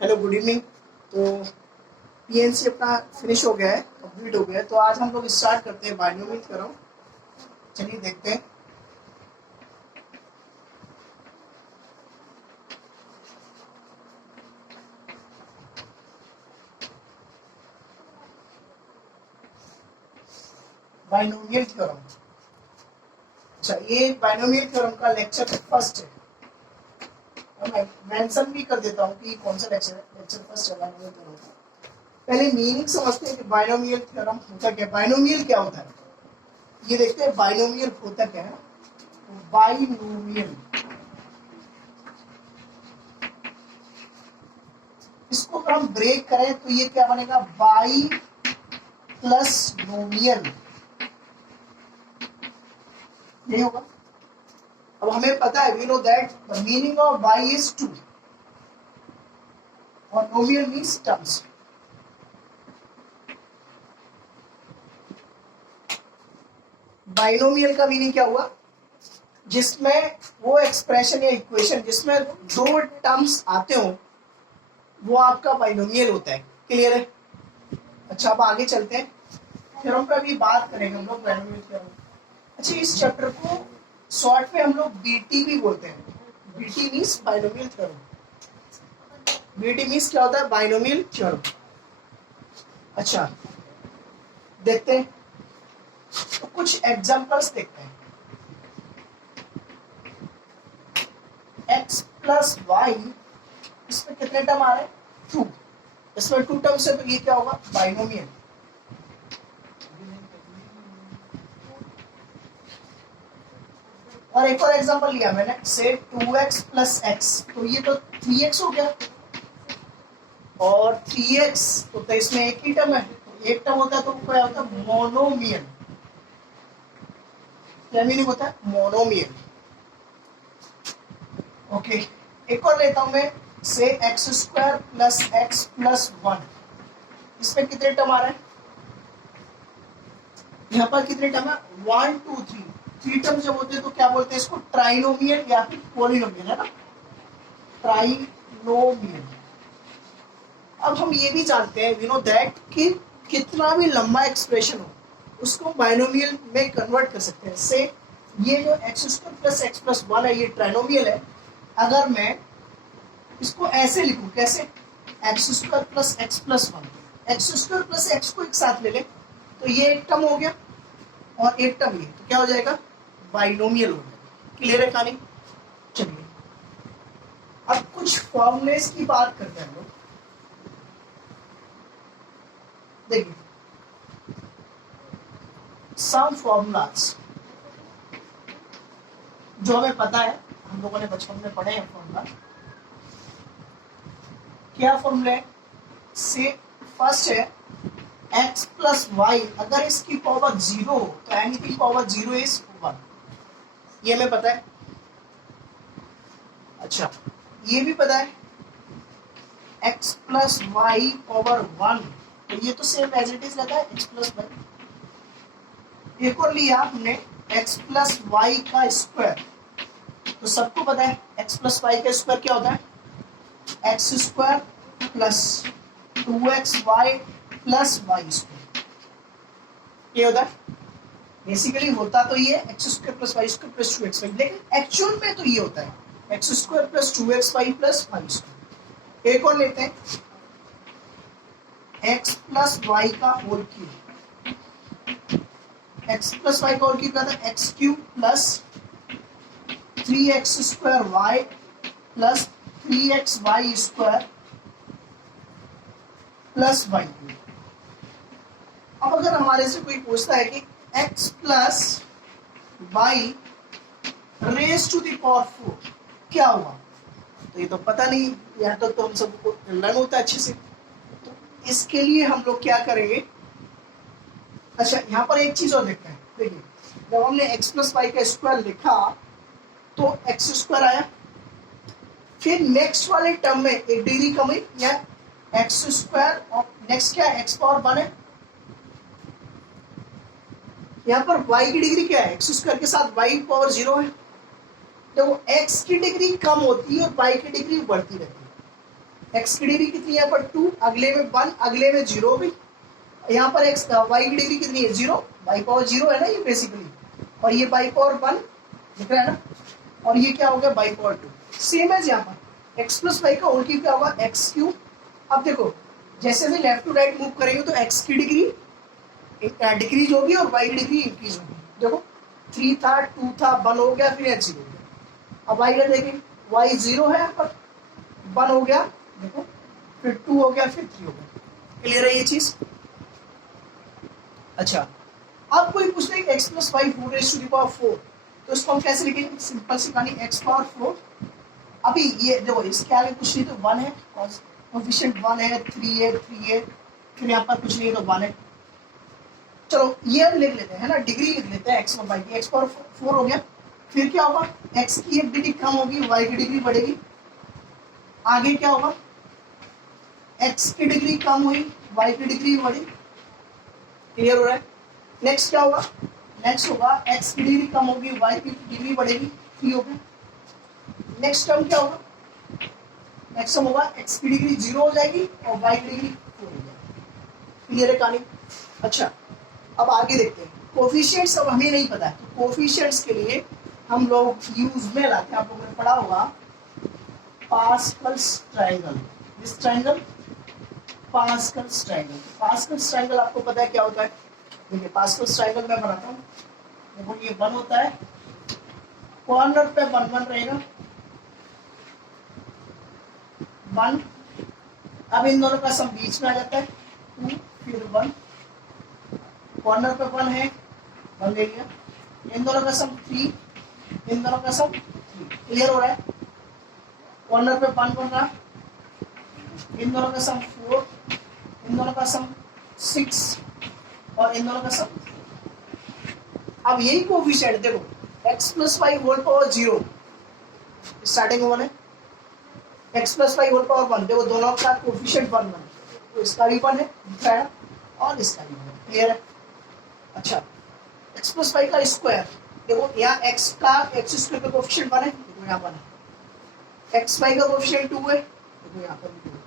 Hello, good evening. तो PNC अपना finish हो गया है, कंप्लीट हो गया है। तो आज हम लोग स्टार्ट करते हैं बाइनोमियल थ्योरम। चलिए देखते हैं। Binomial theorem. अच्छा, ये बाइनोमियल थ्योरम का लेक्चर फर्स्ट है। और मैं मेंशन भी कर देता हूँ कि कौन सा लेक्चर है। लेक्चर फर्स्ट है बाइनोमियल थ्योरम का। पहले मीनिंग समझते हैं कि बाइनोमियल थ्योरम होता क्या है। बाइनोमियल क्या होता है ये देखते हैं। बाइनोमियल होता क्या है। बाइनोमियल, इसको अगर हम ब्रेक करें तो ये क्या बनेगा, बाई प्लस नोमियल, यही होगा। अब हमें पता है, we know that the meaning of bi is two और नोमियल मीन्स टर्म्स। बाइनोमियल का मीनिंग क्या हुआ, जिसमें वो एक्सप्रेशन या इक्वेशन जिसमें दो टर्म्स आते हो वो आपका बाइनोमियल होता है। क्लियर है। अच्छा, अब आगे चलते हैं। थ्योरम पर भी बात करेंगे हम लोग, बाइनोमियल थ्योरम। अच्छा, इस चैप्टर को शॉर्ट में हम लोग बीटी भी बोलते हैं। BT means binomial theorem. BT means क्या होता है, बाइनोमियल थ्योरम। अच्छा, देखते हैं। तो कुछ एग्जांपल्स देखते हैं। x प्लस वाई, इसमें कितने टर्म आ रहे हैं, टू। इसमें टू टर्म्स है तो ये क्या होगा, बाइनोमियल। और एक और एग्जांपल लिया मैंने, से 2x प्लस एक्स, तो ये तो 3x हो गया। और 3x तो इसमें एक ही टर्म है, एक टर्म होता है तो क्या होता है, मोनोमियल। क्या मीनिंग होता है, मोनोमियल। ओके, एक और लेता हूं मैं, से x square plus x plus one. इसमें कितने टर्म आ रहे हैं, यहाँ पर कितने टर्म है, 1 2 3। थ्री टर्म जब होते हैं तो क्या बोलते हैं इसको, ट्राइनोमियल या फिर पॉलिनोमियल, है ना, ट्राइनोमियल। अब हम ये भी जानते हैं, वी नो दैट, कि कितना भी लंबा एक्सप्रेशन हो उसको बाइनोमियल में कन्वर्ट कर सकते हैं। से ये जो x square plus x plus one है ये ट्राइनोमियल है। अगर मैं इसको ऐसे लिखूं, कैसे, x square plus x plus one, x square plus x को एक साथ ले लें तो ये एक टर्म हो गया और एक टर्म ये, तो क्या हो जाएगा, बाइनोमियल हो जाएगा। क्लियर है कहानी। चलिए अब कुछ फॉर्मूलेस की बात करते हैं हम लोग। देखिए, सम फॉर्मूलाज जो हमें पता है, हम लोगों ने बचपन में पढ़े हैं फॉर्मूला। क्या फॉर्मूला है, से फर्स्ट है x प्लस वाई, अगर इसकी पावर जीरो हो तो anything power zero is one, ये हमें पता है। अच्छा, ये भी पता है x plus y power one, तो ये तो सेम एज इट इज रहता है, x प्लस वाई। एक और लिया हमने x प्लस वाई का स्क्वायर, तो सबको पता है x प्लस वाई का स्क्वायर क्या होता है, x square plus 2xy plus y square. ये होता है, बेसिकली होता तो ये x square plus y square plus 2xy, लेकिन एक्चुअल में तो ये होता है x square plus 2xy plus y square. एक और लेते हैं, एक्स प्लस वाई का whole cube. X plus y का होल क्यूब क्या था, x cube plus 3x square y plus 3xy square plus y cube. अब अगर हमारे से कोई पूछता है कि x plus y raise to the power 4 क्या हुआ, तो ये तो पता नहीं, यहाँ तक तो हम सबको लर्न होता है अच्छे से। तो इसके लिए हम लोग क्या करेंगे, अच्छा यहाँ पर एक चीज और देखते हैं। देखिए, जब हमने x प्लस वाई का स्क्वायर लिखा तो एक्स स्क्वायर आया, फिर नेक्स्ट वाले टर्म में एक डिग्री कम हुई, या एक्स स्क्वायर और नेक्स्ट क्या है, एक्स पावर वन है। यहाँ पर y की डिग्री क्या है, एक्स स्क्वायर के साथ y पावर जीरो है। तो x की डिग्री कम होती है और y की डिग्री बढ़ती रहती एक्स की डिग्री कितनी है यहाँ पर 2, अगले में 1, अगले में 0 भी। यहाँ पर एक्स वाई की डिग्री कितनी है 0, बाई पावर 0 है ना ये बेसिकली, और ये बाई पावर 1 दिख रहा है ना, और ये क्या हो गया बाई पावर 2। सेम है यहाँ पर एक्स प्लस वाई का होल क्यूब क्या होगा एक्स क्यूब। अब देखो जैसे भी लेफ्ट टू राइट मूव करेंगे तो एक्स की डिग्री डिक्रीज होगी और वाई की डिग्री इंक्रीज होगी। देखो 3 था 2 था 1 हो गया फिर एच 0 हो गया। अब वाई का देखें वाई 0 है यहाँ पर 1 हो गया, देखो फिर 2 हो गया फिर 3 हो गया। क्लियर है ये चीज। अच्छा अब कोई पूछ ले x plus y whole raise to the power 4, तो इसको हम कैसे लिखेंगे, सिंपल सी कहानी एक्स पावर 4। अभी ये देखो इसके आगे कुछ नहीं तो 1 है, कोफिशिएंट 1 है, 3 है, 3 है, फिर यहाँ पर कुछ नहीं है तो 1 है। चलो ये हम लिख लेते हैं ना, डिग्री लिख लेते हैं एक्स और वाई की, एक्स पावर 4 हो गया। फिर क्या होगा एक्स की एक डिग्री कम होगी वाई की डिग्री बढ़ेगी। आगे क्या होगा एक्स की डिग्री कम हुई वाई की डिग्री बढ़ी। क्लियर हो रहा है। नेक्स्ट क्या होगा, नेक्स्ट होगा एक्स की डिग्री कम होगी वाई की डिग्री बढ़ेगी, 3 हो गया। नेक्स्ट टर्म क्या होगा, नेक्स्ट टर्म होगा एक्स की डिग्री 0 हो जाएगी और वाई की डिग्री 4 हो जाएगी। क्लियर है कहानी। अच्छा अब आगे देखते हैं कोफिशिएंट्स। अब हमें नहीं पता है तो कोफिशिएंट्स के लिए हम लोग यूज में लाते हैं, आप लोगों ने पढ़ा होगा Pascal's triangle. This triangle Pascal's triangle. Pascal's triangle आपको पता है क्या होता है, देखिए पास्कल्स ट्रायंगल मैं बनाता हूँ। देखो ये 1 होता है, कॉर्नर पे 1 1 रहेगा 1। अब इन दोनों का सम बीच में आ जाता है 2 फिर 1, कॉर्नर पे 1 है 1 ले लिया। इन दोनों का सम 3, इन दोनों का सम 3। क्लियर हो रहा है। कॉर्नर पे 1 बन रहा, इन दोनों का सम 4, इन दोनों का सम 6 और इन दोनों का सम। अब यही कोफिशिएंट देखो x plus y whole power 0 starting में 1 है, x plus y whole power 1 देखो दोनों का कोफिशिएंट 1 1, तो इसका भी 1 है दिख रहा है और इसका भी 1 है। क्लियर है। अच्छा एक्स प्लस वाई का स्क्वायर देखो यहाँ एक्स का एक्स स्क्वायर का कोफिशिएंट 1 है, देखो यहाँ 1 है। एक्स वाई का कोफिशिएंट 2 है, देखो यहाँ पर भी 2 है।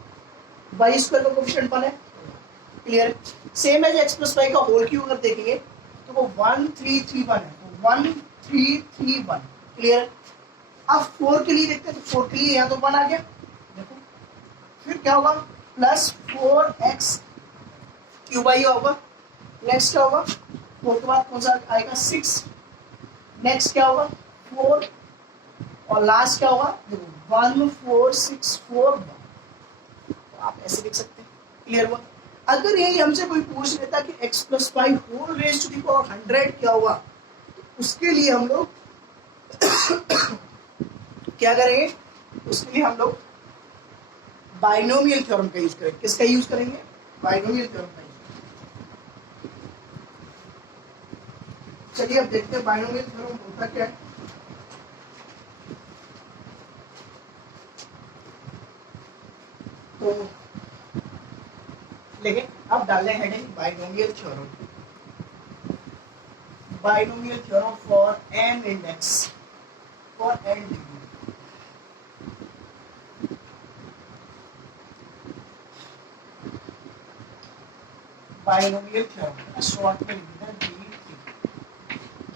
वाई स्क्वायर का कोफिशिएंट 1 है। क्लियर। सेम है एक्स प्लस वाई का होल क्यूब अगर देखेंगे तो वो 1 3 3 1 है, तो 1 3 3 1। क्लियर। अब 4 के लिए देखते हैं तो 4 के लिए यहाँ तो 1 आ गया देखो, फिर क्या होगा प्लस 4x क्यूब आई होगा। नेक्स्ट क्या होगा 4 के बाद कौन सा आएगा 6। नेक्स्ट क्या होगा 4 और लास्ट क्या होगा देखो 1 4 6 4 1, तो आप ऐसे लिख सकते हैं। क्लियर हुआ। अगर यही हमसे कोई पूछ लेता कि x plus y whole raise to the power 100 क्या होगा, तो उसके लिए हम लोग क्या करेंगे, उसके लिए हम लोग बाइनोमियल थ्योरम का यूज करेंगे। किसका यूज करेंगे, बाइनोमियल थ्योरम का यूज। चलिए अब देखते हैं बाइनोमियल थ्योरम होता क्या है। तो लेकिन अब डालें heading binomial theorem, binomial theorem for n index for n degree. Binomial theorem short में लिखना है BT।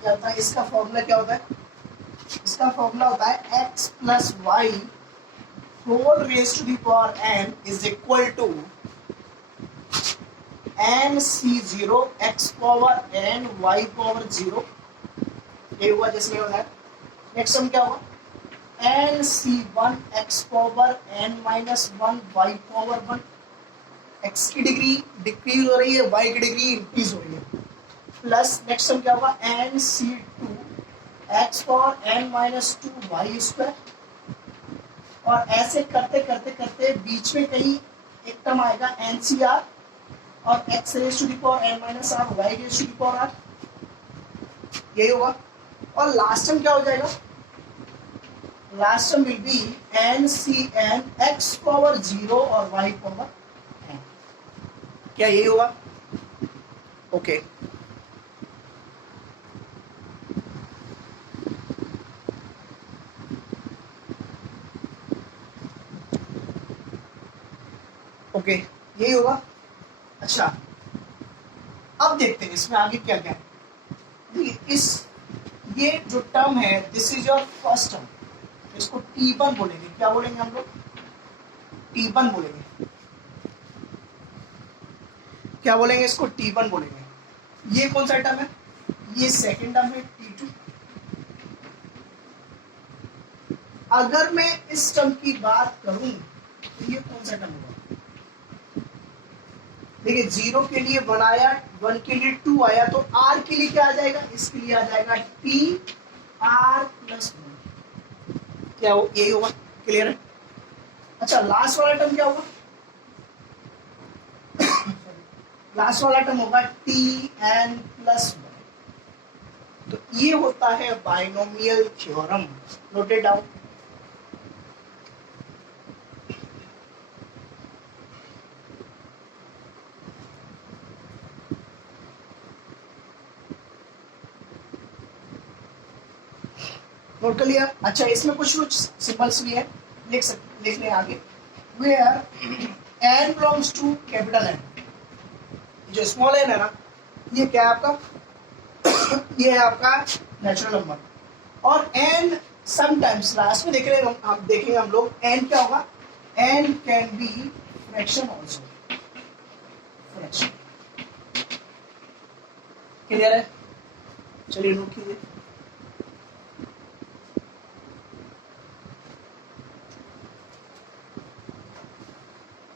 क्या होता है इसका फॉर्मूला, क्या होता है इसका फॉर्मूला होता है x plus y whole raise to the power n is equal to n c0 x power n y power 0। ये हुआ जिसमें होता है। नेक्स्ट हम क्या होगा n c1 x power n minus 1 y power 1। x की डिग्री डिक्रीज हो रही है, y की डिग्री इंक्रीज हो रही है। प्लस नेक्स्ट हम क्या होगा n c2 x power n minus 2 y square. और ऐसे करते करते करते बीच में कहीं एक टर्म आएगा NCR और x raise to the power n minus r y raise to the power r, यही होगा। और लास्ट टर्म क्या हो जाएगा, last term will be NCN x power 0 और y पावर n। क्या यही होगा। ओके ओके, यही होगा। अच्छा, अब देखते हैं इसमें आगे क्या क्या है। देखिए इस ये जो टर्म है this is your first term, इसको T1 बोलेंगे। क्या बोलेंगे हम लोग? T1 बोलेंगे। क्या बोलेंगे इसको? T1 बोलेंगे। ये कौन सा टर्म है? ये सेकंड टर्म है T2। अगर मैं इस टर्म की बात करूं तो ये कौन सा टर्म होगा? देखिए 0 के लिए 1 आया, 1 के लिए 2 आया, तो r के लिए क्या आ जाएगा? इसके लिए आ जाएगा T r प्लस 1। क्या हो? यही होगा। क्लियर है? अच्छा, लास्ट वाला टर्म क्या होगा? लास्ट वाला टर्म होगा टी एन प्लस 1। तो ये होता है binomial theorem. Noted down. Note कर लिया? अच्छा, इसमें कुछ कुछ सिंबल्स भी है, लिख लें आगे। Where n belongs to capital N, जो स्मॉल n है ना, ये क्या है आपका? ये है आपका नेचुरल नंबर। और n समटाइम्स लास्ट में देखेंगे हम लोग n क्या होगा? n can be fraction also. Fraction. Clear है? चलिए नोट कीजिए।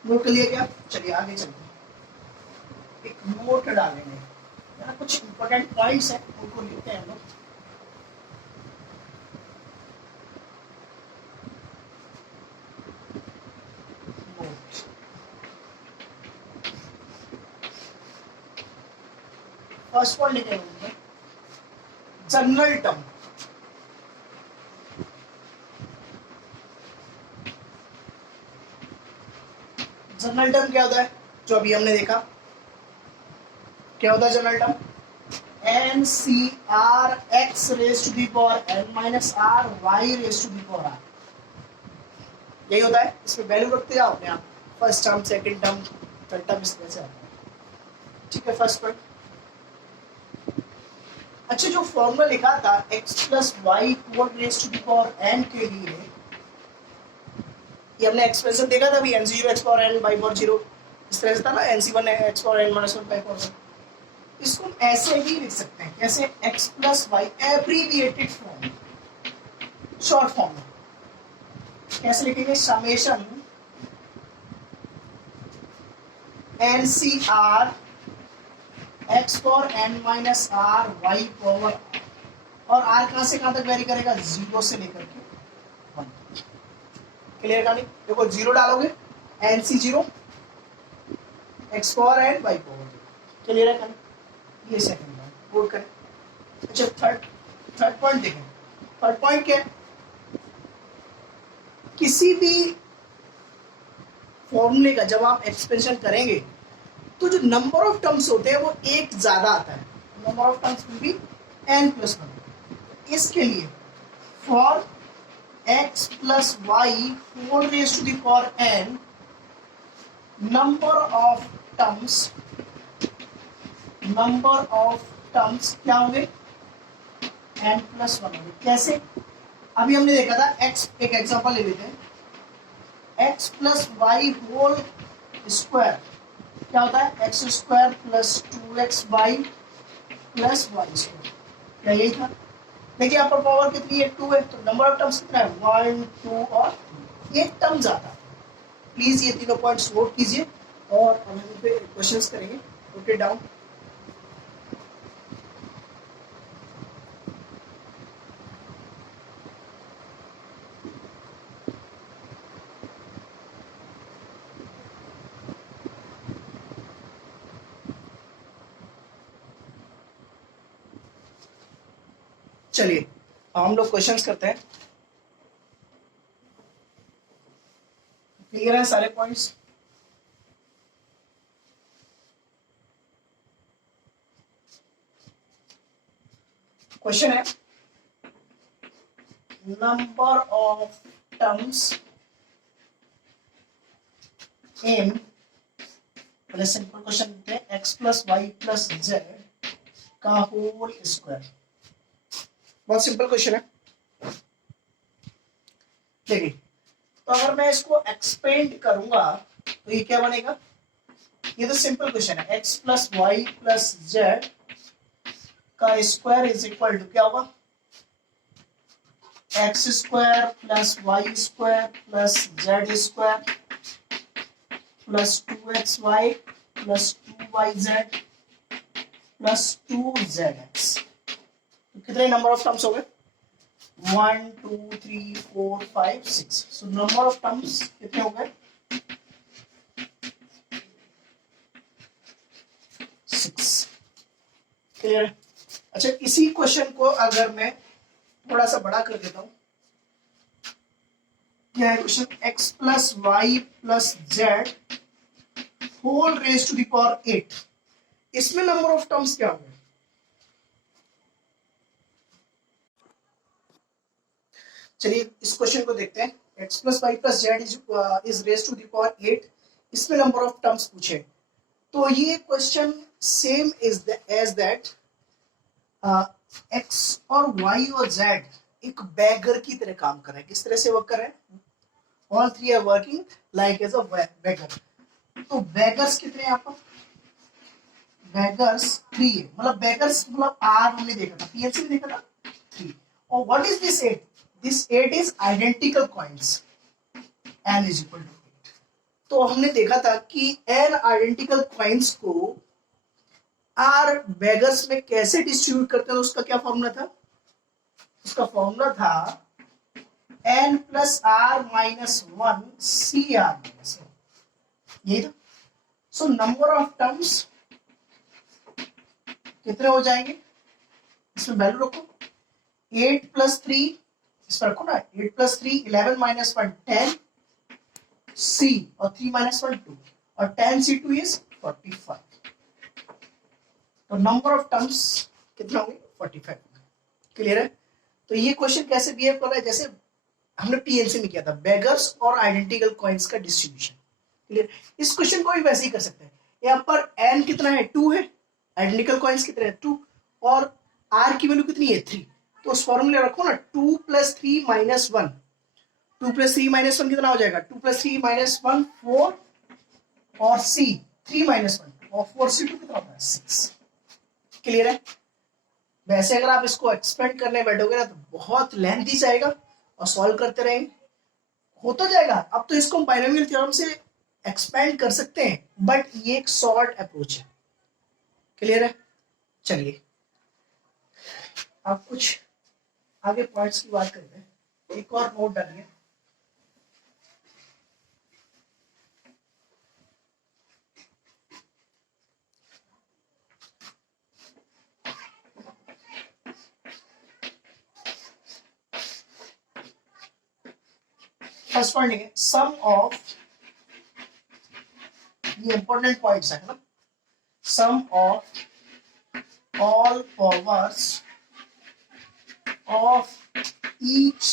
नोट कर लिया क्या? चलिए आगे चलते हैं। एक नोट डालेंगे यार, कुछ इंपॉर्टेंट पॉइंट्स हैं उनको लिखते हैं हम लोग। फर्स्ट पॉइंट लिखेंगे जनरल टर्म। जनरल टर्म क्या होता है? जो अभी हमने देखा, क्या होता है general term? N c r x raise to the power n minus r y raise to the power r. यही होता है। इसमें वैल्यू रखते जाओ अपने आप। First term, second term, third term, इस तरह से आता है। ठीक है, फर्स्ट पॉइंट। अच्छा, जो फॉर्मूला लिखा था x plus y whole raise to the power n के लिए, ये हमने एक्सप्रेशन देखा था अभी, n0 x power n by power 0, इस तरह से था ना, n c1 x power n minus 1 by power 1। इसको हम ऐसे भी लिख सकते हैं। कैसे? x plus y abbreviated form, short form में कैसे लिखेंगे? Summation n c r x power n minus r y power, और आर कहां से कहां तक वेरी करेगा? 0 से लेकर के 1। क्लियर कहानी? देखो 0 डालोगे n c 0, x power n y power 0। Clear है कहानी? ये सेकंड पॉइंट नोट करें। अच्छा, थर्ड पॉइंट देखें। थर्ड पॉइंट क्या है? किसी भी फॉर्मूले का जब आप एक्सपेंशन करेंगे तो जो नंबर ऑफ टर्म्स होते हैं वो एक ज्यादा आता है। Number of terms will be n plus 1। इसके लिए for x plus y whole raise to the power n, number of terms क्या होंगे? n प्लस 1 होंगे। कैसे? अभी हमने देखा था x, एक एग्जांपल ले लेते हैं। x plus y whole square क्या होता है? X square plus 2x y plus y square. क्या यही था? देखिए यहाँ पर पावर कितनी है? 2 है, तो नंबर ऑफ टर्म्स कितना है? 1, 2 और 3। एक टर्म ज्यादा। प्लीज ये तीनों पॉइंट्स नोट कीजिए और हम इन पे क्वेश्चंस करेंगे। Note it down. चलिए हम लोग क्वेश्चंस करते हैं। क्लियर है सारे पॉइंट्स? क्वेश्चन है नंबर ऑफ टर्म्स इन पहले सिंपल क्वेश्चन लेते हैं, x plus y plus z का होल स्क्वायर। बहुत सिंपल क्वेश्चन है। देखिए, तो अगर मैं इसको एक्सपेंड करूंगा तो ये क्या बनेगा, ये तो सिंपल क्वेश्चन है, x plus y plus z का स्क्वायर इज इक्वल टू क्या होगा, x square plus y square plus z square plus 2xy plus 2yz plus 2zx। कितने नंबर ऑफ टर्म्स हो गए, 1 2 3 4 5 6। सो नंबर ऑफ टर्म्स कितने हो गए, 6। क्लियर। अच्छा, इसी क्वेश्चन को अगर मैं थोड़ा सा बड़ा कर देता हूं, क्या है question, x plus y plus z whole raise to the power 8। इसमें नंबर ऑफ टर्म्स क्या होंगे, चलिए इस क्वेश्चन को देखते हैं। X plus y plus z is raise to the power 8, इसमें नंबर ऑफ टर्म्स पूछे तो ये question same is as that x और वाई और जेड एक बैगर की तरह काम कर रहे हैं। किस तरह से वर्क कर रहे हैं, all three are working like as a beggar. तो बैगर्स कितने हैं आपको, बैगर्स 3 है, मतलब बैगर्स मतलब आर हमने देखा था, पीएलसी में देखा था 3। और what is this 8, this 8 is identical coins, n is equal to 8। तो हमने देखा था कि n आइडेंटिकल कॉइंस को आर बैगर्स में कैसे डिस्ट्रीब्यूट करते हैं, उसका क्या फॉर्मूला था, उसका फॉर्मूला था n plus r minus 1 c r minus 1, यही था। सो नंबर ऑफ टर्म्स कितने हो जाएंगे, इसमें वैल्यू रखो, 8 प्लस 3, इस पर रखो ना, 8 प्लस 3 11 माइनस 1 10 c और 3 माइनस 1 2 और 10 c2 इज 45। तो नंबर ऑफ टर्म्स कितना होंगे, 45। क्लियर है। तो ये क्वेश्चन कैसे बिहेव कर रहा है, जैसे हमने पीएलसी में किया था, बेगर्स और आइडेंटिकल कॉइंस का डिस्ट्रीब्यूशन। क्लियर। इस क्वेश्चन को भी वैसे ही कर सकते हैं। यहाँ पर n कितना है, 2 है, आइडेंटिकल कॉइंस कितने हैं 2, और r की वैल्यू कितनी है 3। तो उस फॉर्मूले रखो ना, 2 प्लस 3 माइनस 1, 2 प्लस 3 माइनस 1 कितना हो जाएगा, 2 प्लस 3 माइनस 1 4 और c 3 माइनस 1 और 4c2 कितना होता है 6। क्लियर है। वैसे अगर आप इसको एक्सपेंड करने बैठोगे ना तो बहुत लेंथी जाएगा और सॉल्व करते रहेंगे, हो तो जाएगा। अब तो इसको हम बाइनोमियल थ्योरम से एक्सपेंड कर सकते हैं, बट ये एक शॉर्ट अप्रोच है। क्लियर है। चलिए आप कुछ आगे पॉइंट्स की बात करते हैं, एक और नोट डालिए। फर्स्ट पॉइंट है सम ऑफ, ये इंपॉर्टेंट पॉइंट्स है ना, sum of all powers of each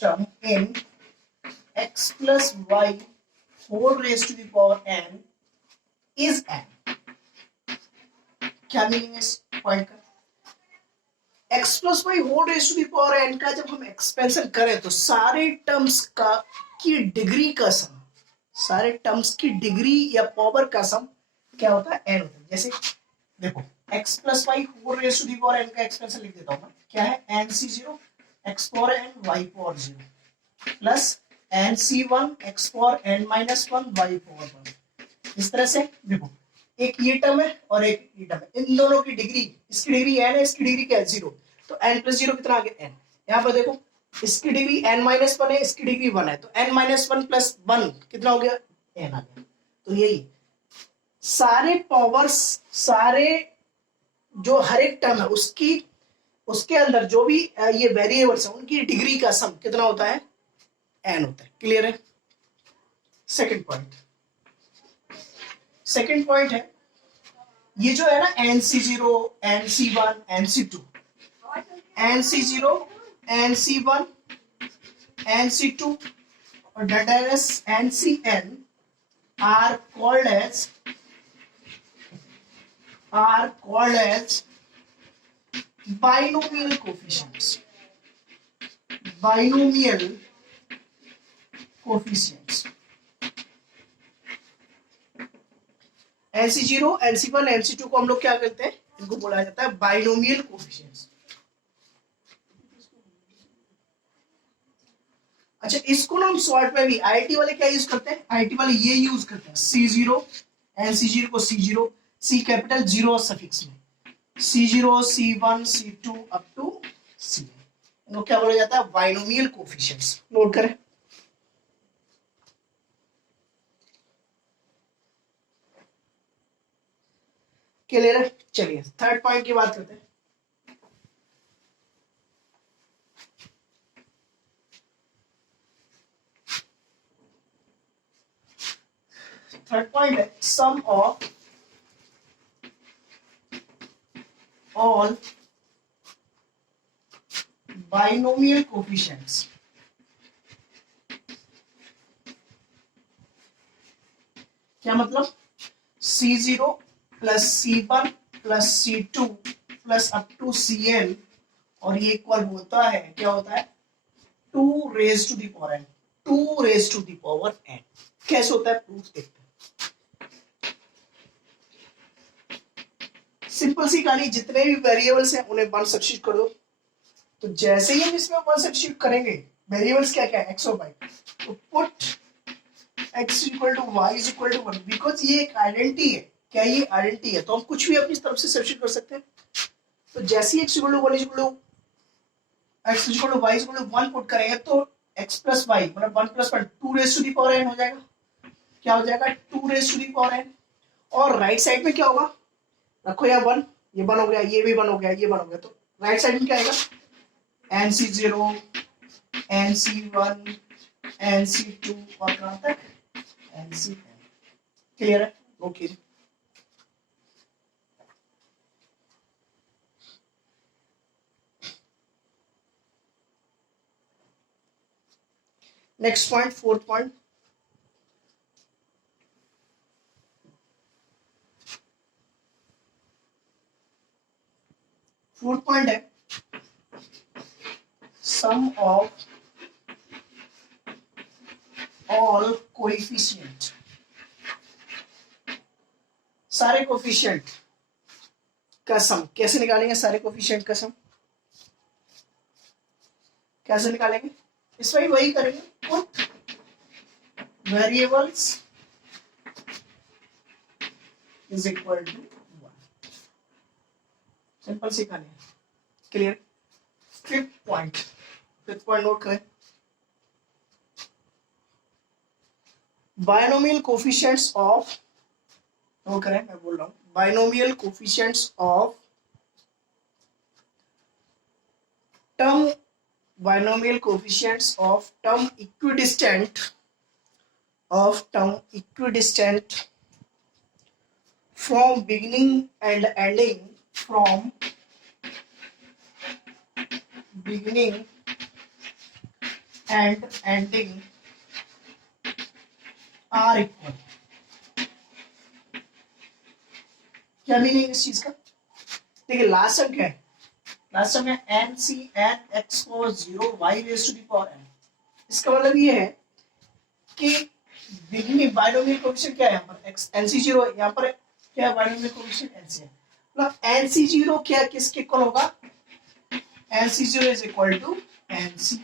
term in x plus y whole raised to the power n is n। क्या मीनिंग है इस पॉइंट का, x plus y whole raised to the power n का जब हम expansion करें तो सारे टर्म्स का की डिग्री का सम, सारे टर्म्स की डिग्री या पावर का सम क्या होता है, n होता है। जैसे देखो x plus y whole raise to the power n का एक्सपेंशन लिख देता हूं मैं, क्या है nc0 x power n y power 0 प्लस nc1 x power n minus 1 y power 1। इस तरह से देखो एक ये टर्म है और एक ये टर्म है, इन दोनों की डिग्री, इसकी डिग्री n है, इसकी डिग्री क्या है 0, तो n प्लस 0 कितना आ गया n। यहाँ पर देखो इसकी डिग्री n माइनस 1 है, इसकी डिग्री 1 है, तो n माइनस 1 प्लस 1 कितना हो गया n आ गया। तो यही सारे पावर्स, सारे जो हर एक टर्म है उसकी, उसके अंदर जो भी ये वेरिएबल्स है उनकी डिग्री का सम कितना होता है n होता है। क्लियर है। सेकंड पॉइंट है ये जो है ना nc0 nc1 nc2 nc0 nc1 nc2 और delta s n c n are called as binomial coefficients. Binomial coefficients. NC0, NC1, NC2 को हम लोग क्या करते हैं, इनको बोला जाता है बाइनोमियल कोफिशिएंट्स। अच्छा, इसको ना हम शॉर्ट में भी आईआईटी वाले क्या यूज करते हैं, आईआईटी वाले ये यूज करते हैं C0, NC0 को C0, C capital zero suffix में, C0, C1, C2 up to C, इनको क्या बोला जाता है, बाइनोमियल कोफिशिएंट्स। नोट करें। क्लियर है? चलिए थर्ड पॉइंट की बात करते हैं। थर्ड पॉइंट है sum of all binomial coefficients. क्या मतलब, C0 plus C1 plus C2 plus up to Cn, और ये इक्वल होता है, क्या होता है, 2 raise to the power n, 2 raise to the power n। कैसे होता है, प्रूफ देखते हैं। सिंपल सी कहानी, जितने भी वेरिएबल्स हैं उन्हें 1 सब्स्टिट्यूट कर दो। तो जैसे ही हम इसमें 1 सब्स्टिट्यूट करेंगे, वेरिएबल्स क्या क्या है, x और y, तो put x equal to y is equal to 1, because ये एक आइडेंटिटी है। क्या ये आइडेंटिटी है, तो हम कुछ भी अपनी तरफ से सब्स्टिट्यूट कर सकते हैं। तो जैसे ही x equal to 1 equal to x equal to y equal to 1 put करेंगे, तो x प्लस वाई मतलब 1 plus 1 2 raise to the power n हो जाएगा। क्या हो जाएगा, 2 raise to the power n। और राइट साइड में क्या होगा, रखो यहाँ 1, ये 1 हो गया, ये भी 1 हो गया, ये 1 हो गया, तो राइट साइड में क्या आएगा, NC0, NC1, NC2 और कहां तक, NCn। क्लियर है? Okay. Next point, fourth point, है सम ऑफ ऑल कोएफिशिएंट। सारे कोएफिशिएंट का सम कैसे निकालेंगे, सारे कोएफिशिएंट का सम कैसे निकालेंगे, इसमें वही करेंगे, put variables is equal to 1। Simple सी कहानी है। क्लियर? फिफ्थ पॉइंट नोट करें, बाइनोमियल कोफिशिएंट्स ऑफ, नोट करें, मैं बोल रहा हूं, binomial coefficients of term, binomial coefficients of term equidistant from beginning and ending are equal। क्या मीनिंग इस चीज का, देखिए लास्ट टर्म क्या है, लास्ट टर्म है NCn x power 0 y raise to the power n। इसका मतलब ये है कि बिगिनिंग बाइनोमियल कोएफिशिएंट क्या है यहाँ पर, x NC0, यहाँ पर क्या है बाइनोमियल कोएफिशिएंट NCn, मतलब NC0 क्या किसके इक्वल होगा, NC0 is equal to NCn।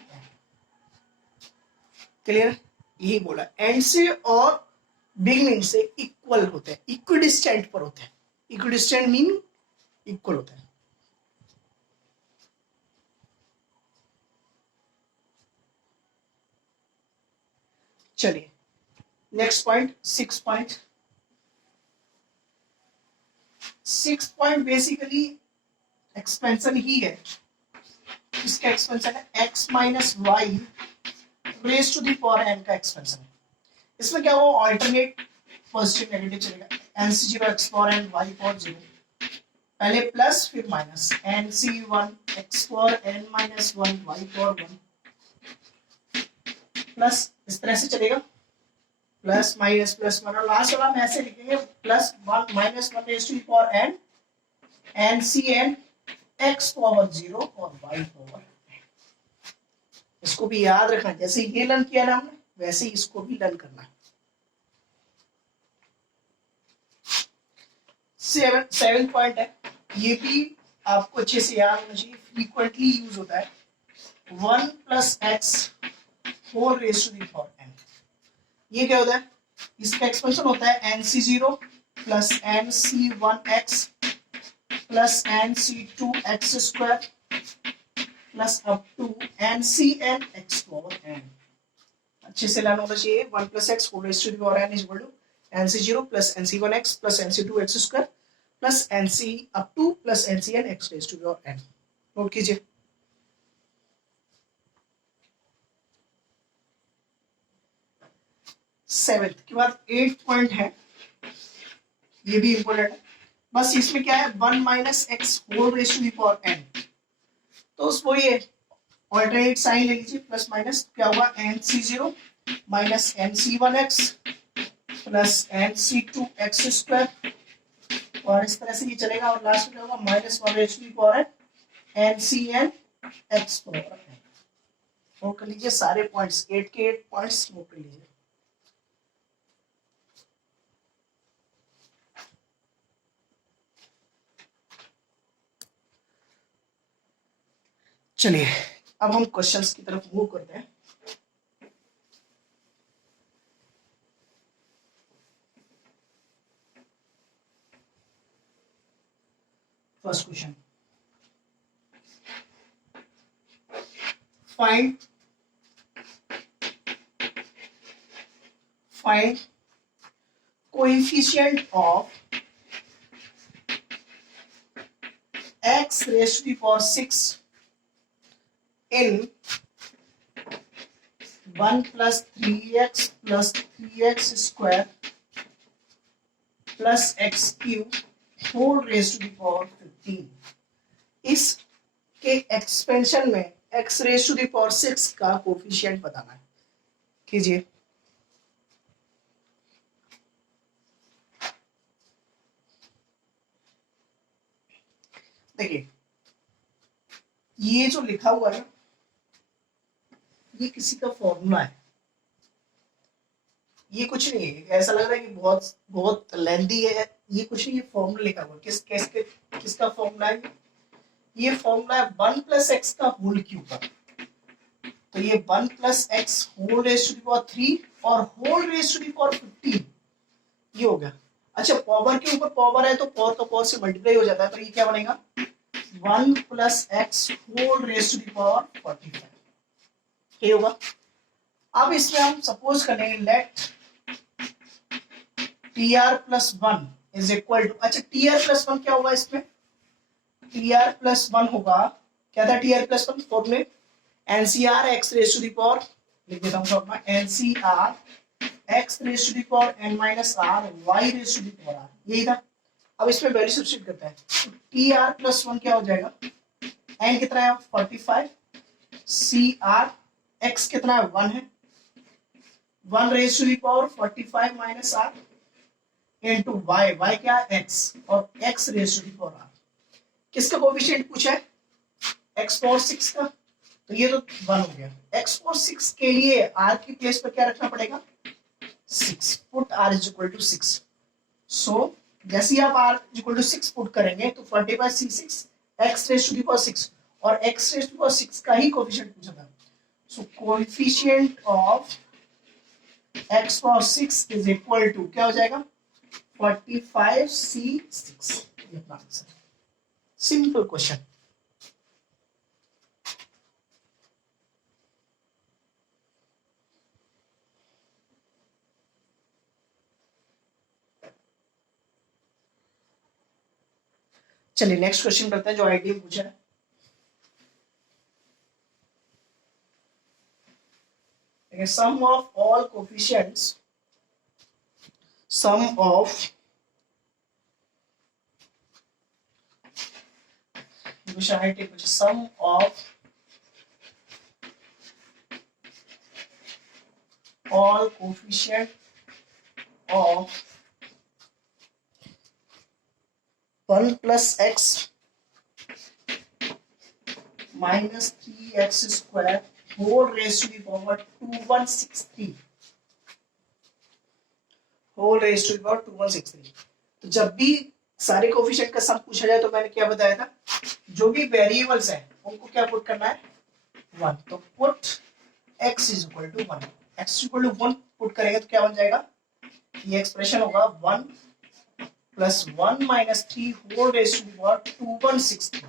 Clear? यही बोला, एंड से और बिगिनिंग से इक्वल होते हैं, इक्विडिस्टेंट पर होते हैं। इक्विडिस्टेंट मीन इक्वल होते हैं। चलिए next point, six point basically expansion ही है। इसका एक्सपेंशन है x minus y raise to the power n का एक्सपेंशन है। इसमें क्या हो, ऑल्टरनेट पॉजिटिव नेगेटिव चलेगा, NC0 x power n y power 0, पहले प्लस फिर minus, NC1 x power n minus 1 y power 1 plus इस तरह से चलेगा, प्लस वन, और लास्ट वाला हम ऐसे लिखेंगे plus one minus one raise to the power n, n c n x power 0 और वाई पावर। इसको भी याद रखना, जैसे ये लर्न किया ना हमने वैसे ही इसको भी लर्न करना है। 7 पॉइंट है, ये भी आपको अच्छे से याद होना चाहिए, फ्रीक्वेंटली यूज होता है। 1 plus x whole raise to the power n, ये क्या होता है, इसका एक्सपेंशन होता है n c 0 plus n c 1 x plus n c 2 x square plus up to n c n x power n. अच्छे से लर्न होना चाहिए। 1 plus x whole raise to the power n is equal to n c 0 plus n c 1 x plus n c 2 x square plus n c up to plus n c n x raise to the power n. Note कीजिए। Seventh के बाद 8 point है, ये भी important है। बस इसमें क्या है, 1 minus x whole raise to the power n, तो उसको ये ऑल्टरनेट साइन ले लीजिए, प्लस माइनस क्या होगा, n c 0 minus n c 1 x plus n c 2 x square, और इस तरह से ये चलेगा, और लास्ट में क्या होगा, minus one raise to the power n c n x power n. Note कर लीजिए सारे पॉइंट्स, 8 के 8 पॉइंट्स नोट कर लीजिए। चलिए अब हम क्वेश्चंस की तरफ मूव करते हैं। First question, find coefficient of x raised to the power 6 in 1 plus 3x plus 3x square plus x cube whole raised to the power 15। इस के एक्सपेंशन में x raised to the power 6 का coefficient बताना है। कीजिए। देखिए ये जो लिखा हुआ है ये किसी का फॉर्मूला है, ये कुछ नहीं है, ऐसा लग रहा है कि बहुत बहुत लेंथी है, ये कुछ नहीं, ये फॉर्मूला लिखा हुआ है। किसका फॉर्मूला है, ये फॉर्मूला है 1 प्लस एक्स का होल क्यूब का। तो ये 1 plus x whole raise to the power 3 और whole raise to the power 15, ये हो गया। अच्छा पावर के ऊपर पावर है तो पावर का पावर से मल्टीप्लाई हो जाता है, तो ये क्या बनेगा, 1 plus x whole raise to the power 45, ये होगा। अब इसमें हम सपोज करेंगे let t r plus one is equal to, अच्छा टी आर प्लस वन क्या होगा, इसमें टी आर प्लस वन होगा, क्या था टी आर प्लस वन, फॉर्मूले n c r x raise to the power, लिख देता हूं formula n c r x raise to the power n minus r y raise to the power r, यही था। अब इसमें वैल्यू सब्स्टिट्यूट करते हैं, टी आर प्लस वन क्या हो जाएगा, एन कितना है 45, सी आर एक्स कितना है 1 है, 1 raise to the power 45 minus r into y, y क्या है x, और x raise to the power आर। किसका कोएफिशिएंट पूछा है, x पावर 6 का, तो ये तो 1 हो गया। x पावर 6 के लिए r की प्लेस पर क्या रखना पड़ेगा, 6, put r is equal to 6। So जैसे ही आप r इक्वल टू 6 पुट करेंगे तो 45 c6 x raise to the power 6, और x raise to the power 6 का ही कोएफिशिएंट पूछा था। So coefficient of x power 6 is equal to क्या हो जाएगा, 45 C6, ये अपना आंसर। Simple question. चलिए नेक्स्ट क्वेश्चन करते हैं जो आईटी में पूछा है। Sum of all coefficients, sum of sum of all coefficient of 1 plus x minus 3x square whole raised to the power 2163 whole raised to the power 2163। तो जब भी सारे कोफिशिएंट का सम पूछा जाए तो मैंने क्या बताया था, जो भी वेरिएबल्स हैं उनको क्या पुट करना है, 1। तो put x is equal to 1, x equal to 1 put करेंगे तो क्या बन जाएगा, ये एक्सप्रेशन होगा 1 plus 1 minus 3 whole raise to the power 2163।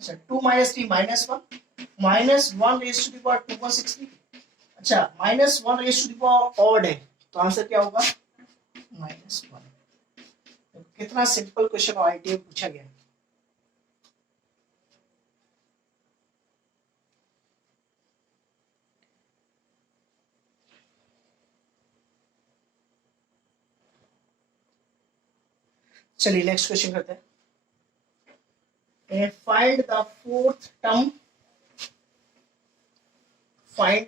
अच्छा 2 minus 3 minus 1 minus 1 raise to the power 2163। अच्छा minus 1 raise to the power odd है तो आंसर क्या होगा -1। कितना सिंपल क्वेश्चन आईटी में पूछा गया है। चलिए नेक्स्ट क्वेश्चन करते हैं। Find the fourth term, find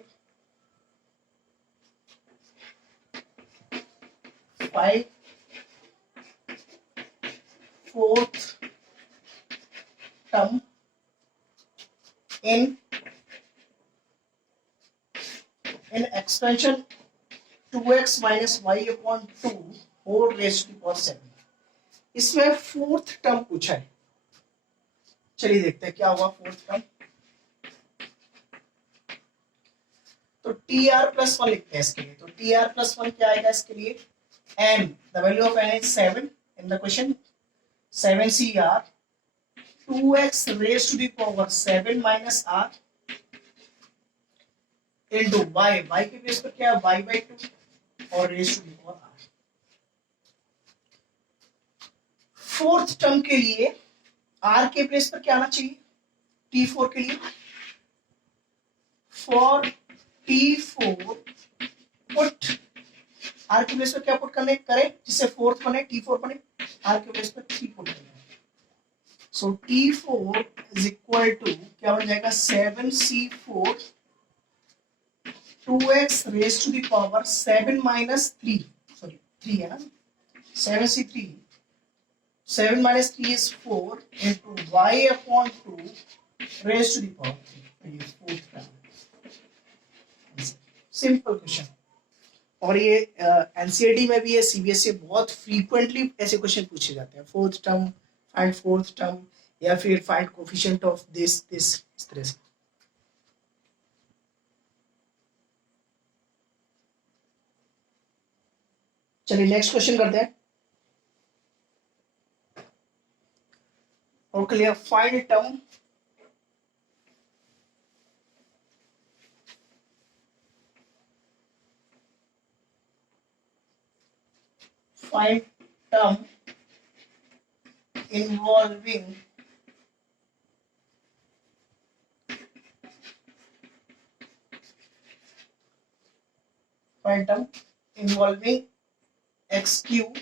fourth term in expansion 2x minus y upon 2 whole raised to the power 7। इसमें फोर्थ टर्म पूछा है, चलिए देखते हैं क्या हुआ फोर्थ टर्म। तो टी आर प्लस 1 लिखते हैं इसके लिए। तो टी आर प्लस 1 क्या आएगा इसके लिए, n, the value of n is 7 in the question, 7CR 2x raised to the power 7 minus r into y के बेस पर क्या है y by 2 और raised to the power r। Fourth term के लिए r के प्लेस पर क्या आना चाहिए, t4 के लिए, फॉर t4 पुट r के प्लेस पर क्या पुट करने करें जिससे फोर्थ बने t4 बने, r के प्लेस पर 3 पुट करेंगे। सो t4 इज इक्वल टू क्या बन जाएगा 7c4 2x raise to the power 7 minus 3, sorry 3 है ना, 7c3 7 minus 3 is 4 into y upon 2 raise to the power 3। ये फोर्थ टर्म, सिंपल क्वेश्चन। और ये एनसीईआरटी में भी है, सीबीएसई बहुत फ्रीक्वेंटली ऐसे क्वेश्चन पूछे जाते हैं, fourth term, find fourth term या फिर फाइंड कोफिशिएंट ऑफ दिस इस तरह से। चलिए नेक्स्ट क्वेश्चन करते हैं। और clear, find term find term involving x cube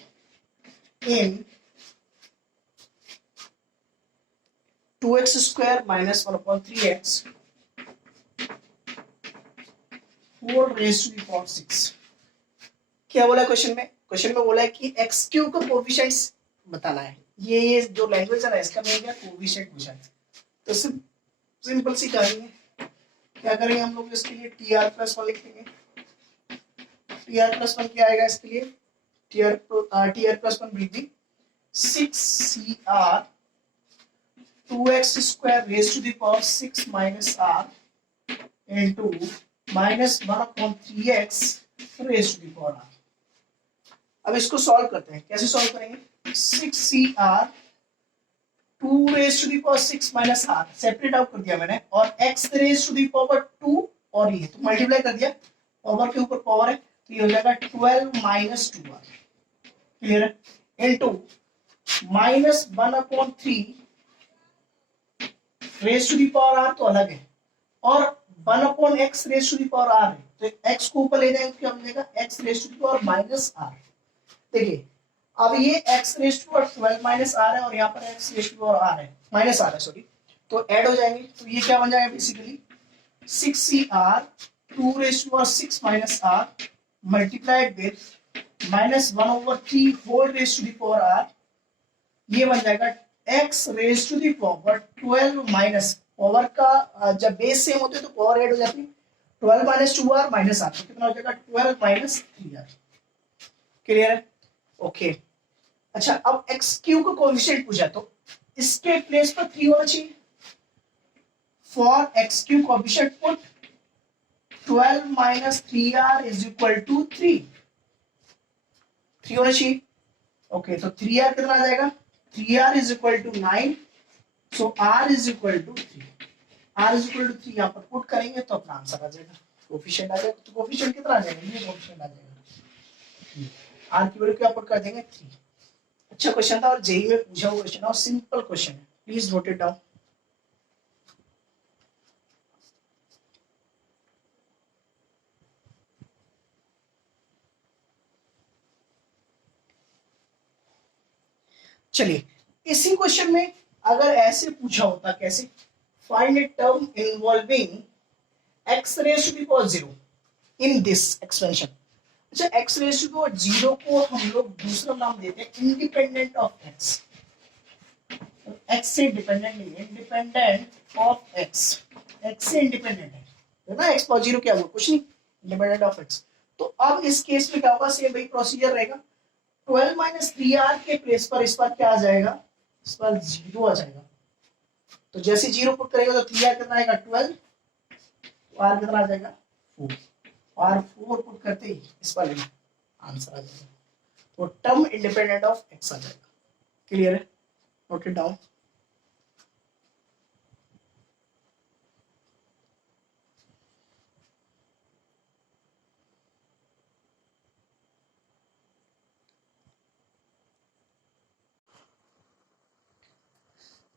in 2x square minus 1 upon 3x whole raised to the power 6। क्या बोला क्वेश्चन में, क्वेश्चन में बोला है कि एक्स क्यूब का कोफिशिएंट्स बताना है। ये जो लैंग्वेज है ना इसका मेन क्या कोफिशिएंट पूछा है। तो सिंपल सी कहानी है, क्या करेंगे हम लोग इसके लिए टी आर प्लस 1 लिख देंगे। टी आर प्लस 1 क्या आएगा इसके लिए, t r plus 1 be 6CR 2x square raise to the power 6 minus r into minus 1 upon 3x raise to the power r। अब इसको सॉल्व करते हैं, कैसे सॉल्व करेंगे, 6CR 2 raise to the power 6 minus r separate out कर दिया मैंने, और x raise to the power 2 और ये तो मल्टीप्लाई कर दिया, पावर के ऊपर पावर है तो ये हो जाएगा 12 माइनस 2r, क्लियर है, into minus 1 upon 3 raise to the power r तो अलग है, और 1 upon x raise to the power r है, तो x को ऊपर ले जाएंगे क्या मिलेगा, x raise to the power minus r। देखिए अब ये x raise to power 12 minus r है और यहाँ पर x raise to power r है, माइनस r है सॉरी, तो ऐड हो जाएंगे, तो ये क्या बन जाएगा basically 6CR 2 raised to power 6 minus r multiplied with minus 1 over 3 whole raised to the power r, ये बन जाएगा x raised to the power 12 minus power का जब बेस सेम होते तो पावर ऐड हो जाती, 12 माइनस 2r माइनस r, तो कितना हो जाएगा 12 माइनस 3r। क्लियर है? ओके। अच्छा, अब x क्यू का कोएफिशिएंट पूछा तो इसके प्लेस पर 3 होना चाहिए। For x cube coefficient put 12 minus 3r is equal to 3 होना चाहिए। ओके, तो 3r कितना आ जाएगा? 3r is equal to 9, so r is equal to 3। r is equal to 3 यहाँ पर पुट करेंगे तो अपना आंसर आ जाएगा, कोएफिशिएंट आ जाएगा। तो कोएफिशिएंट कितना आ जाएगा? ये कोएफिशिएंट आ जाएगा, r की वैल्यू क्या पुट कर देंगे? 3। अच्छा क्वेश्चन था और जेई में पूछा हुआ क्वेश्चन और सिंपल क्वेश्चन है, प्लीज नोट इट डाउन। चलिए, इसी क्वेश्चन में अगर ऐसे पूछा होता, कैसे? Find a term involving x raise to the power 0 in this expansion. अच्छा, x raise to the power 0 को हम लोग दूसरा नाम देते हैं इंडिपेंडेंट ऑफ x। x से डिपेंडेंट नहीं है, इंडिपेंडेंट ऑफ x। x से इंडिपेंडेंट है ना, x पावर 0 क्या हुआ? कुछ नहीं, इंडिपेंडेंट ऑफ x। तो अब इस केस में क्या होगा? सेम वही प्रोसीजर रहेगा। 12 माइनस 3r के प्लेस पर इस पर क्या आ जाएगा? इस पर 0 आ जाएगा। तो जैसे 0 पुट करेगा तो 3r कितना आएगा? 12, तो r कितना आ जाएगा? 4। और 4 पुट करते ही इस पर आंसर आ जाएगा। तो टर्म इंडिपेंडेंट ऑफ x आ जाएगा। क्लियर है? Note it down.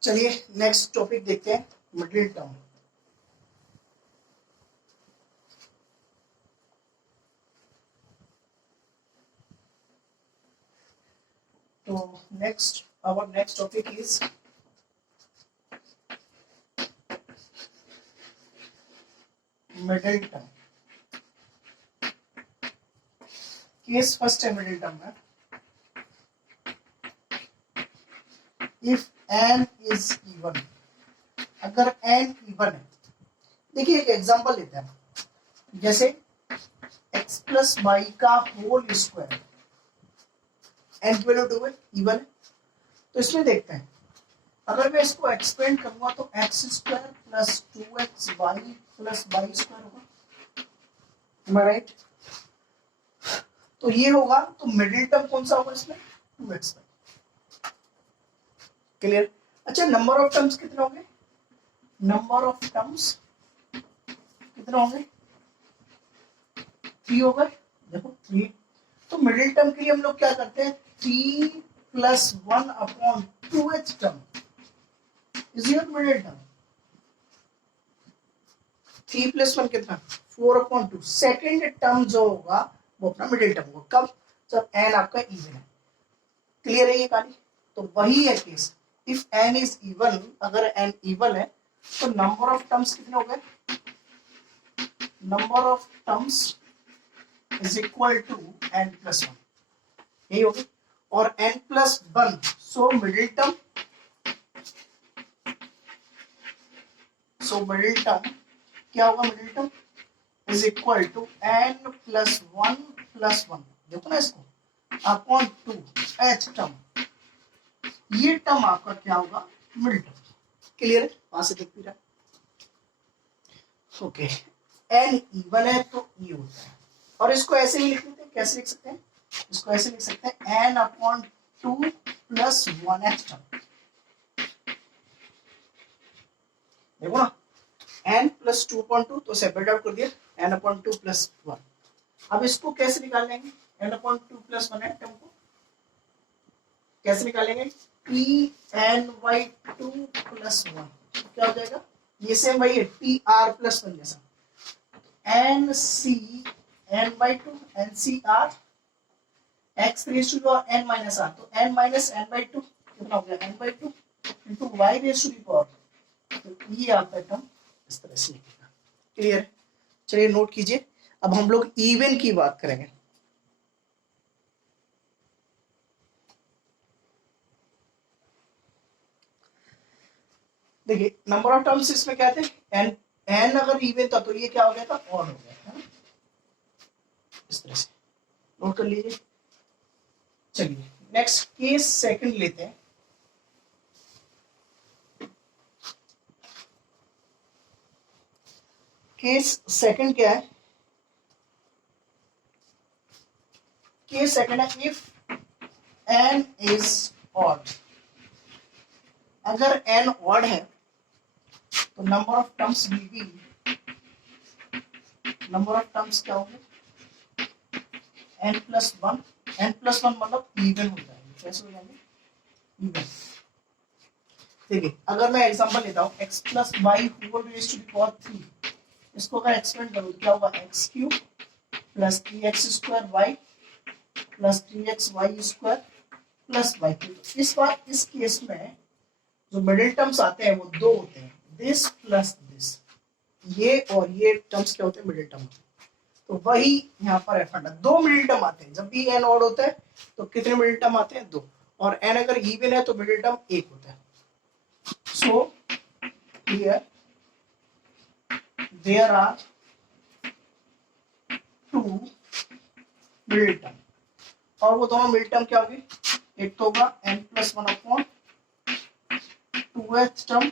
चलिए नेक्स्ट टॉपिक देखते हैं, मिडिल टर्म। तो next our next topic is middle term। Case first है मिडिल टर्म में। इफ n is even, अगर n इवन है, देखिए एक एग्जांपल लेते हैं, जैसे x प्लस वाई का होल स्क्वायर, n की वैल्यू 2 है, इवन है। तो इसमें देखते हैं, अगर मैं इसको एक्सपेंड करूंगा तो x square plus 2x y plus y square होगा, राइट? तो ये होगा, तो मिडिल टर्म कौन सा होगा इसमें? 2x। क्लियर? अच्छा, नंबर ऑफ टर्म्स कितने होंगे? नंबर ऑफ टर्म्स कितने होंगे? 3 होगा। देखो 3। तो मिडिल टर्म के लिए हम लोग क्या करते हैं? 3 plus 1 upon 2h term is your middle term. 3 plus 1 कितना? 4 अपॉन 2। सेकेंड टर्म जो होगा वो अपना मिडिल टर्म होगा। कब? जब n आपका इवन है। क्लियर है ये कहानी? तो वही है case, if n is even, अगर n इवन है तो नंबर ऑफ टर्म्स कितने हो गए? Number of terms is equal to n plus 1, यही होगी। और n plus 1, so middle term, क्या होगा? Middle term is equal to n plus 1 plus 1, देखो ना इसको, अपॉन 2h टर्म। ये टर्म आपका क्या होगा? Middle term. क्लियर है? वहां से देख भी रहा। ओके, n इवन है तो ये होता है। और इसको ऐसे भी लिख लेते हैं, कैसे लिख सकते हैं? इसको ऐसे लिख सकते हैं, n upon 2 plus 1h term. देखो ना, n प्लस 2/2, तो सेपरेट आउट कर दिया, n अपॉन 2 प्लस 1। अब इसको कैसे निकाल लेंगे? n अपॉन 2 प्लस 1 टर्म को कैसे निकालेंगे? t(n/2 प्लस 1) क्या हो जाएगा? ये सेम वही है, tr प्लस 1 जैसा, nc(n/2) ncr x raise to power n minus r, तो n माइनस n/2 कितना हो गया? n/2 into y raise to the power, तो ये आपका टर्म इस तरह से लिखेगा। क्लियर है? चलिए नोट कीजिए, अब हम लोग इवन की बात करेंगे। देखिए नंबर ऑफ टर्म्स इसमें क्या थे, एन, एन अगर इवन था तो ये क्या हो गया था, ऑड हो गया है ना, इस तरह से नोट कर लीजिए। चलिए नेक्स्ट केस सेकंड लेते हैं। केस सेकंड क्या है, केस सेकंड है इफ एन इज ऑड, अगर एन ऑड है तो number of terms will be, number of terms क्या होंगे, n plus one, n plus one मतलब इवन हो जाएंगे, कैसे हो जाएंगे, इवन। देखिए अगर मैं एग्जांपल लेता हूँ x plus y whole raise to the power 3, इसको अगर एक्सपेंड करूँ क्या होगा, x cube plus 3x square y plus 3x y square plus y cube. इस बार इस केस में जो मिडिल टर्म्स आते हैं वो दो होते हैं, दिस प्लस दिस, ये और ये टर्म्स क्या होते हैं, मिडिल टर्म। तो वही यहाँ पर है फंडा, दो मिडिल टर्म आते हैं, जब भी एन ऑड होता है तो कितने मिडिल टर्म आते हैं, दो, और एन अगर इवन है तो मिडिल टर्म एक होता है। So here there are two middle term, और वो दोनों मिडिल टर्म क्या होगी, एक तो होगा n plus one upon two th term,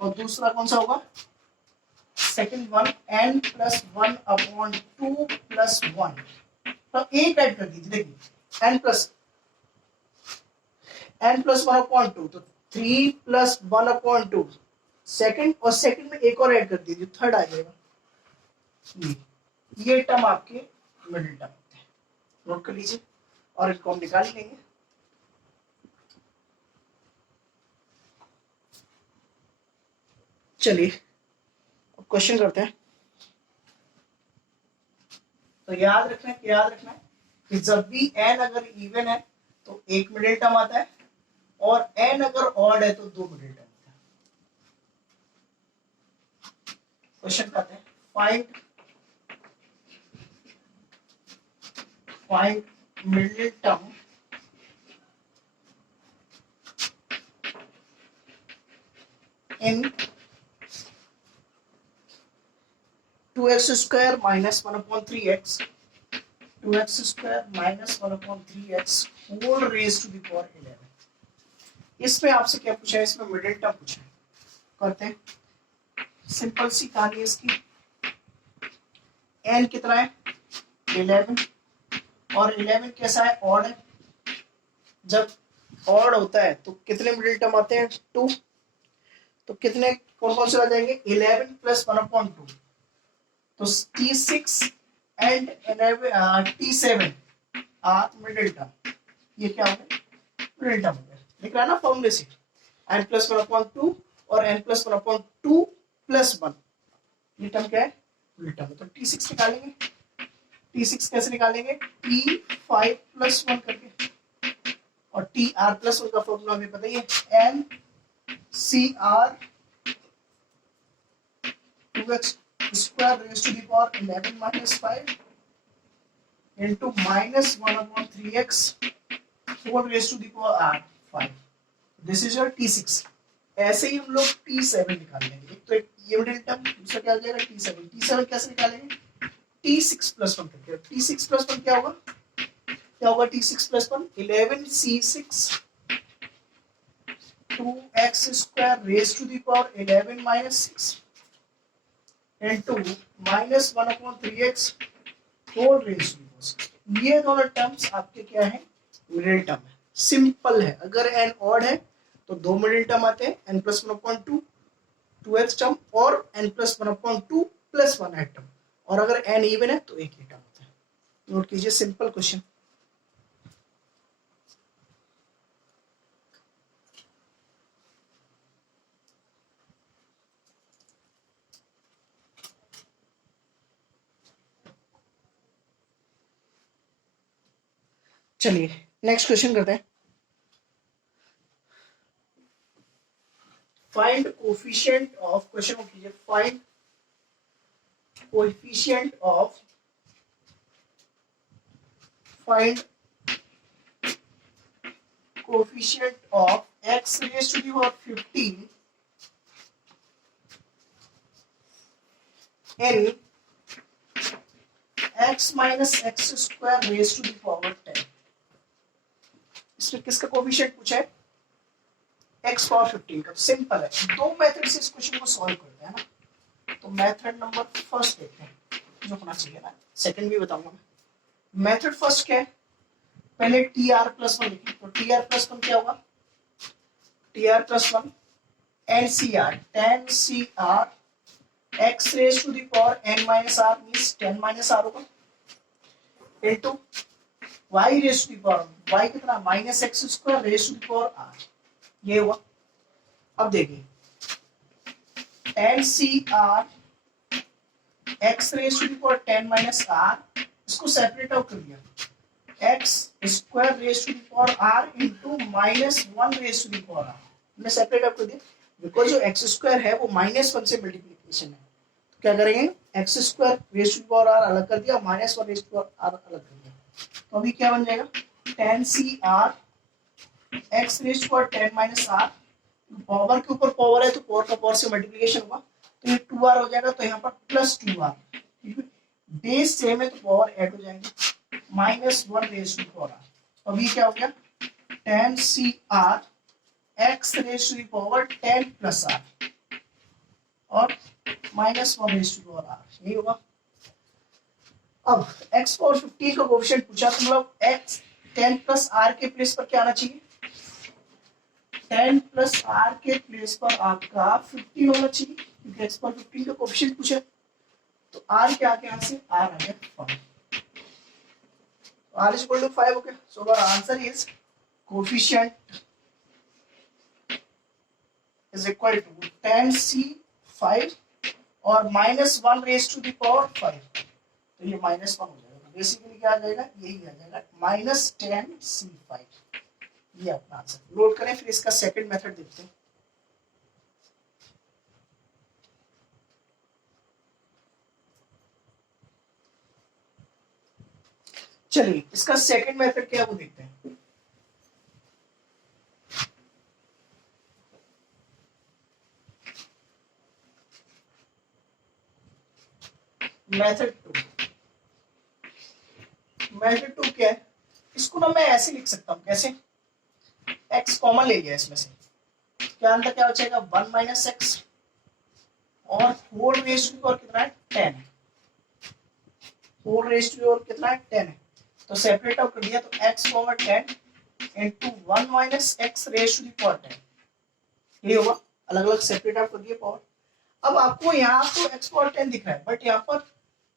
और दूसरा कौन सा होगा, second one n plus one upon two plus one. तो एक ऐड कर दीजिए, देखिए n plus one upon two, तो 3 plus one upon two second, और सेकेंड में एक और ऐड कर दीजिए, थर्ड आ जाएगा। ये टर्म आपके मिडिल टर्म होते हैं, नोट कर लीजिए, और इनको हम निकाल लेंगे। चलिए अब क्वेश्चन करते हैं। तो याद रखना है कि जब भी n अगर इवन है तो एक मिडिल टर्म आता है, और n अगर ऑड है तो दो मिडिल टर्म आता है। क्वेश्चन करते हैं, find middle term in 2x square minus 1 upon 3x, 2x square minus 1 upon 3x whole raised to the power 11। इसमें आपसे क्या पूछा है, इसमें मिडिल टर्म पूछा है, करते हैं। सिंपल सी कहानी है इसकी, n कितना है 11, और 11 कैसा है, ऑड है। जब ऑड होता है तो कितने मिडिल टर्म आते हैं, 2, तो कितने कौन कौन से आ जाएंगे, 11 प्लस 1 अपॉन 2, तो T6 and 11 T7 are middle term, ये क्या हो गया, मिडिल टर्म हो गया। लिख रहा है ना फॉर्मूले से, n प्लस 1 अपॉन 2 और n प्लस 1 अपॉन 2 प्लस 1, ये टर्म क्या है, मिडिल टर्म। तो T6 निकालेंगे, T6 कैसे निकालेंगे, T5 प्लस 1 करके, और TR प्लस 1 का फॉर्मूला हमें पता ही है, N CR 2x square raised to the power 11 minus 5 into minus 1 upon 3x whole raised to the power r 5। This is your T6। ऐसे ही हम लोग T7 निकाल लेंगे, एक तो एक ये मिडिल टर्म, दूसरा क्या हो जाएगा T7। T7 कैसे निकालेंगे, T6 प्लस 1 करके। T6 प्लस 1 क्या होगा, T6 plus 1 11C6 2x square raised to the power 11 minus 6 into minus 1 upon 3x whole raised to the power 6। ये दोनों टर्म्स आपके क्या है, मिडिल टर्म है। सिंपल है, अगर n ऑड है तो दो मिडिल टर्म आते हैं, n plus 1 upon 2 2x term, और n plus 1 upon 2 plus 1 term, और अगर n इवन है तो एक ही टर्म होता है। नोट कीजिए, सिंपल क्वेश्चन। चलिए नेक्स्ट क्वेश्चन करते हैं। फाइंड कोफिशिएंट ऑफ, क्वेश्चन को कीजिए, find coefficient of x raised to the power 15 in x minus x square raised to the power 10। इसमें किसका कोएफिशिएंट पूछा है? x पावर 15 का। सिंपल है, दो मेथड से इस क्वेश्चन को सॉल्व करते हैं ना। तो मेथड नंबर फर्स्ट देखते हैं जो होना चाहिए ना, सेकंड भी बताऊंगा मैं। मेथड फर्स्ट क्या है? पहले tr+1 लिखिए। तो tr+1 क्या होगा? tr+1 NCR 10CR x raised to the power n minus r means 10 minus r होगा into y raised to the power y कितना minus x square raised to the power r, ये हुआ। अब देखिए NCR x raised to the power 10 minus r, इसको separate out कर दिया। x square raised to the power r into minus 1 raised to the power r, हमने separate out कर दिया बिकॉज जो x स्क्वायर है वो -1 से मल्टीप्लिकेशन है। तो क्या करेंगे? x square raise to power r अलग कर दिया, -1 रेज़ टू पावर r अलग कर दिया। तो अभी क्या बन जाएगा? 10CR x raise to power 10 minus r, power के ऊपर पावर है तो पावर का पावर से मल्टीप्लिकेशन होगा, तो ये 2r हो जाएगा। तो यहाँ पर +2r, बेस सेम है तो पावर ऐड हो जाएंगे, -1 रेज़ टू पावर r। अभी क्या हो गया? 10CR x raise to the power 10 plus r और -1 रेज़ टू पावर r, यही होगा। अब x पावर 15 का कोएफिशिएंट पूछा, तो मतलब x 10 प्लस r के प्लेस पर क्या आना चाहिए? 10 प्लस r के प्लेस पर आपका 15 होना चाहिए, क्योंकि x पावर 15 का कोएफिशिएंट पूछा। तो r क्या आ गया? यहाँ से r आ गया 5, r इज इक्वल टू 5 हो गया। So our answer is coefficient is equal to 10C5 और -1 रेज़ टू द पावर 5, तो ये -1 हो जाएगा। बेसिकली क्या आ जाएगा? यही आ जाएगा -10C5, ये अपना आंसर। नोट करें, फिर इसका सेकंड मेथड देखते हैं। चलिए इसका सेकंड मेथड क्या है वो देखते हैं। मेथड 2 क्या है? इसको ना मैं ऐसे लिख सकता हूं, कैसे? x कॉमन ले लिया इसमें से, क्या अंदर क्या हो जाएगा? 1 माइनस एक्स और 4 रेज़ टू पावर कितना है? 10, 4 रेज़ टू पावर कितना है? 10 है। तो सेपरेट आउट कर दिया, तो x power 10 into 1 minus x raise to power 10, ये होगा। अलग अलग सेपरेट आउट कर दिया पावर। अब आपको यहाँ तो x पावर 10 दिख रहा है, बट यहाँ पर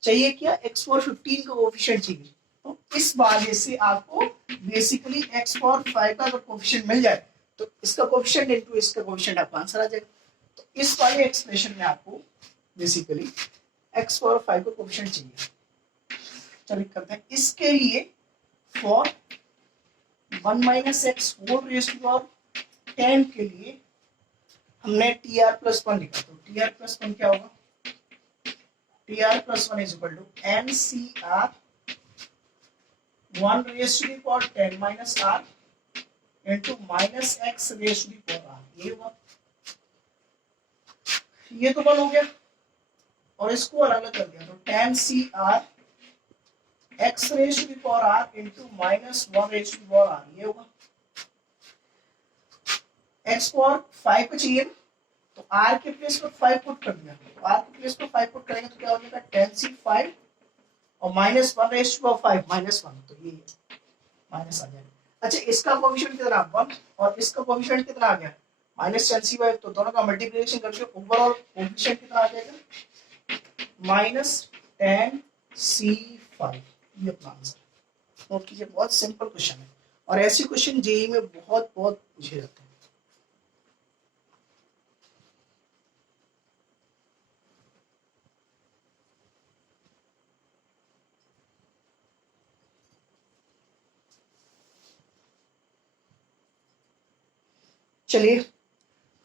चाहिए क्या? x पावर 15 का कोएफिशिएंट चाहिए। तो इस वाले से आपको बेसिकली x पावर 5 का अगर कोएफिशिएंट मिल जाए तो इसका कोएफिशिएंट इनटू इसका कोएफिशिएंट आपका आंसर आ जाएगा। तो इस वाले एक्सप्रेशन में आपको बेसिकली x पावर 5 का कोएफिशिएंट चाहिए। चलिए करते हैं इसके लिए। For 1 minus x 4 raise to power 10 के लिए हमने tr+1 लिखा। तो tr+1 क्या होगा? tr+1 is equal to NCR 1 raise to the power 10 minus r into minus x raise to the power r, ये होगा। ये तो 1 हो गया और इसको अलग अलग कर दिया, तो 10CR x raise to the power r into -1 raise to the power r, ये होगा। x पावर 5 को चाहिए, तो r के प्लेस पर 5 पुट कर दिया। तो r के प्लेस पर 5 पुट करेंगे तो क्या हो जाएगा? 10C5 और -1 रेज़ टू पावर 5 -1, तो ये माइनस आ जाएगा। अच्छा, इसका कोएफिशिएंट कितना? 1 और इसका कोएफिशिएंट कितना आ गया? -10C5, तो दोनों का मल्टीप्लिकेशन करके ओवरऑल कोएफिशिएंट कितना आ जाएगा? -10C5, ये अपना आंसर। नोट कीजिए, बहुत सिंपल क्वेश्चन है और ऐसे क्वेश्चन जेईई में बहुत पूछे जाते हैं। चलिए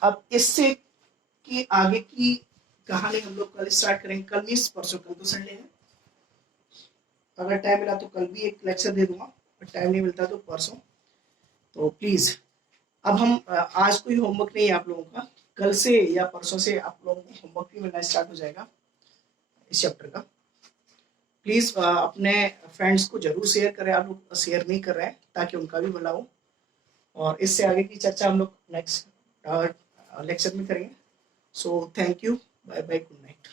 अब इससे की आगे की कहानी हम लोग कल स्टार्ट करेंगे। कल मीन्स परसों, कल तो संडे है। अगर टाइम मिला तो कल भी एक लेक्चर दे दूंगा, टाइम नहीं मिलता तो परसों। तो प्लीज अब हम आज कोई होमवर्क नहीं है आप लोगों का, कल से या परसों से आप लोगों को होमवर्क भी मिलना स्टार्ट हो जाएगा इस चैप्टर का। प्लीज अपने फ्रेंड्स को जरूर शेयर करें, आप लोग शेयर नहीं कर रहे हैं ताकि उनका भी भला हो। और इससे आगे की चर्चा हम लोग नेक्स्ट लेक्चर में करेंगे। So thank you, bye bye, good night.